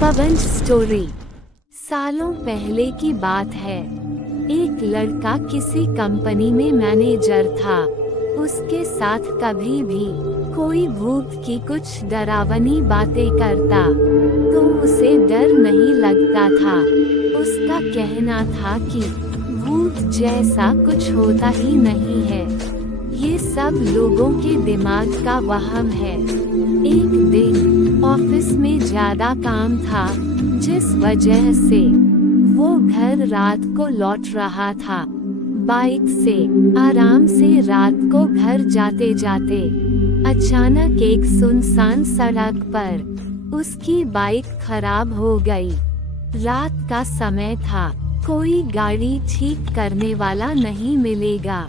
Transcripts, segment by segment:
पवन story. सालों पहले की बात है। एक लड़का किसी कंपनी में मैनेजर था। उसके साथ कभी भी कोई भूत की कुछ डरावनी बातें करता तो उसे डर नहीं लगता था। उसका कहना था कि भूत जैसा कुछ होता ही नहीं है, ये सब लोगों के दिमाग का वहम है। एक दिन ऑफिस में ज्यादा काम था, जिस वजह से वो घर रात को लौट रहा था। बाइक से आराम से रात को घर जाते जाते अचानक एक सुनसान सड़क पर उसकी बाइक खराब हो गई। रात का समय था, कोई गाड़ी ठीक करने वाला नहीं मिलेगा।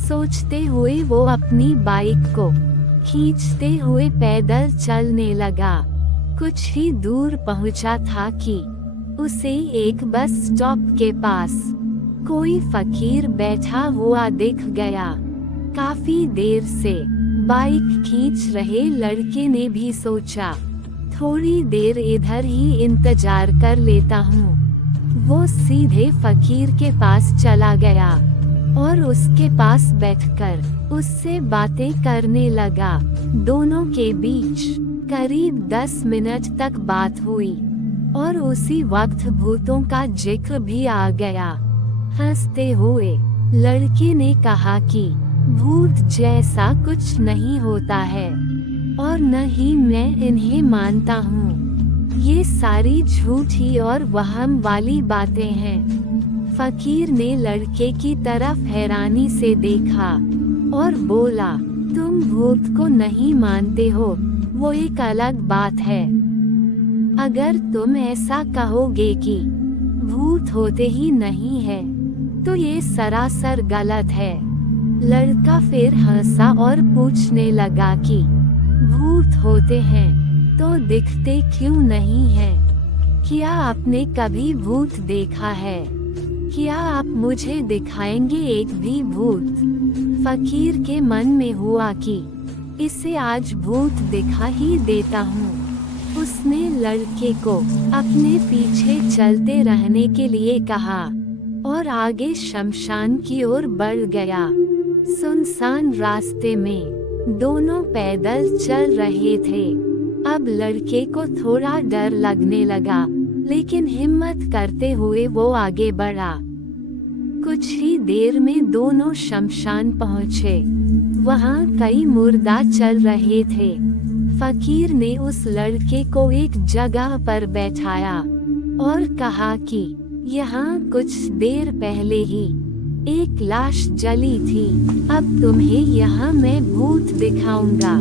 सोचते हुए वो अपनी बाइक को खींचते हुए पैदल चलने लगा। कुछ ही दूर पहुंचा था कि उसे एक बस स्टॉप के पास कोई फकीर बैठा हुआ दिख गया। काफी देर से बाइक खींच रहे लड़के ने भी सोचा, थोड़ी देर इधर ही इंतजार कर लेता हूँ। वो सीधे फकीर के पास चला गया और उसके पास बैठकर उससे बातें करने लगा। दोनों के बीच करीब 10 मिनट तक बात हुई और उसी वक्त भूतों का जिक्र भी आ गया। हंसते हुए लड़के ने कहा कि भूत जैसा कुछ नहीं होता है और न ही मैं इन्हें मानता हूँ। ये सारी झूठी और वहम वाली बातें हैं। फकीर ने लड़के की तरफ हैरानी से देखा और बोला, तुम भूत को नहीं मानते हो, वो एक अलग बात है। अगर तुम ऐसा कहोगे कि भूत होते ही नहीं है, तो ये सरासर गलत है। लड़का फिर हंसा और पूछने लगा कि भूत होते हैं तो दिखते क्यों नहीं हैं? क्या आपने कभी भूत देखा है? क्या आप मुझे दिखाएंगे एक भी भूत? फकीर के मन में हुआ कि इसे आज भूत दिखा ही देता हूँ। उसने लड़के को अपने पीछे चलते रहने के लिए कहा और आगे शमशान की ओर बढ़ गया। सुनसान रास्ते में दोनों पैदल चल रहे थे। अब लड़के को थोड़ा डर लगने लगा, लेकिन हिम्मत करते हुए वो आगे बढ़ा। कुछ ही देर में दोनों शमशान पहुँचे। वहाँ कई मुर्दा चल रहे थे। फकीर ने उस लड़के को एक जगह पर बैठाया और कहा कि यहाँ कुछ देर पहले ही एक लाश जली थी। अब तुम्हें यहाँ मैं भूत दिखाऊंगा।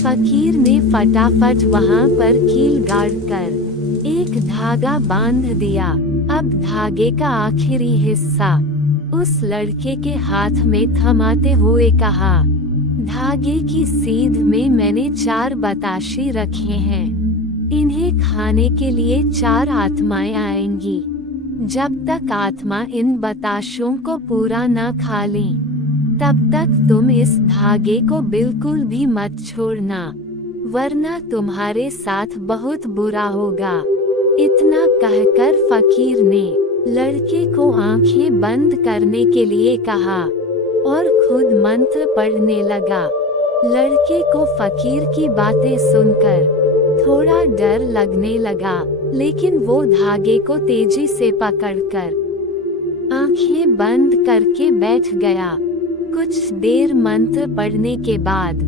फकीर ने फटाफट वहाँ पर कील गाड़कर एक धागा बांध दिया। अब धागे का आखिरी हिस्सा उस लड़के के हाथ में थमाते हुए कहा, धागे की सीध में मैंने 4 बताशे रखे हैं। इन्हें खाने के लिए 4 आत्माएं आएंगी। जब तक आत्मा इन बताशों को पूरा न खा लें, तब तक तुम इस धागे को बिल्कुल भी मत छोड़ना, वरना तुम्हारे साथ बहुत बुरा होगा। इतना कहकर फकीर ने लड़के को आंखें बंद करने के लिए कहा और खुद मंत्र पढ़ने लगा। लड़के को फकीर की बातें सुनकर थोड़ा डर लगने लगा, लेकिन वो धागे को तेजी से पकड़कर आंखें बंद करके बैठ गया। कुछ देर मंत्र पढ़ने के बाद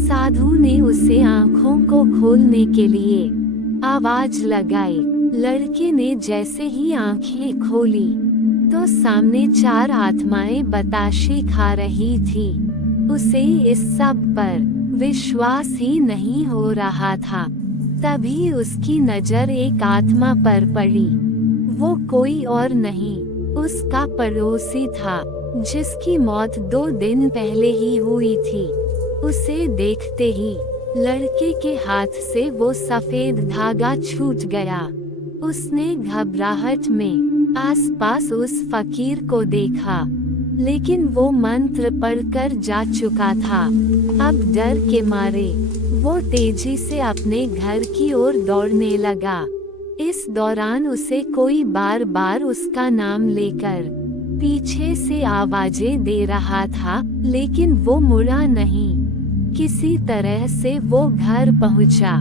साधु ने उसे आंखों को खोलने के लिए आवाज लगाई। लड़के ने जैसे ही आंखें खोली तो सामने 4 आत्माएं बताशे खा रही थी। उसे इस सब पर विश्वास ही नहीं हो रहा था। तभी उसकी नजर एक आत्मा पर पड़ी। वो कोई और नहीं, उसका पड़ोसी था, जिसकी मौत 2 दिन पहले ही हुई थी। उसे देखते ही लड़के के हाथ से वो सफेद धागा छूट गया। उसने घबराहट में आसपास उस फकीर को देखा, लेकिन वो मंत्र पढ़कर जा चुका था। अब डर के मारे वो तेजी से अपने घर की ओर दौड़ने लगा। इस दौरान उसे कोई बार बार उसका नाम लेकर पीछे से आवाजें दे रहा था, लेकिन वो मुड़ा नहीं। किसी तरह से वो घर पहुंचा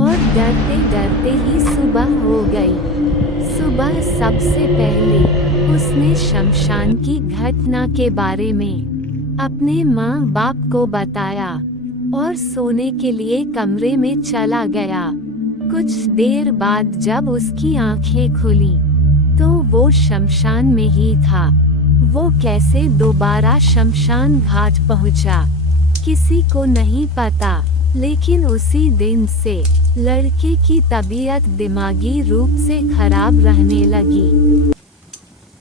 और डरते डरते ही सुबह हो गई। सुबह सबसे पहले उसने शमशान की घटना के बारे में अपने माँ बाप को बताया और सोने के लिए कमरे में चला गया। कुछ देर बाद जब उसकी आंखें खुली तो वो शमशान में ही था। वो कैसे दोबारा शमशान घाट पहुंचा, किसी को नहीं पता, लेकिन उसी दिन से लड़के की तबीयत दिमागी रूप से खराब रहने लगी।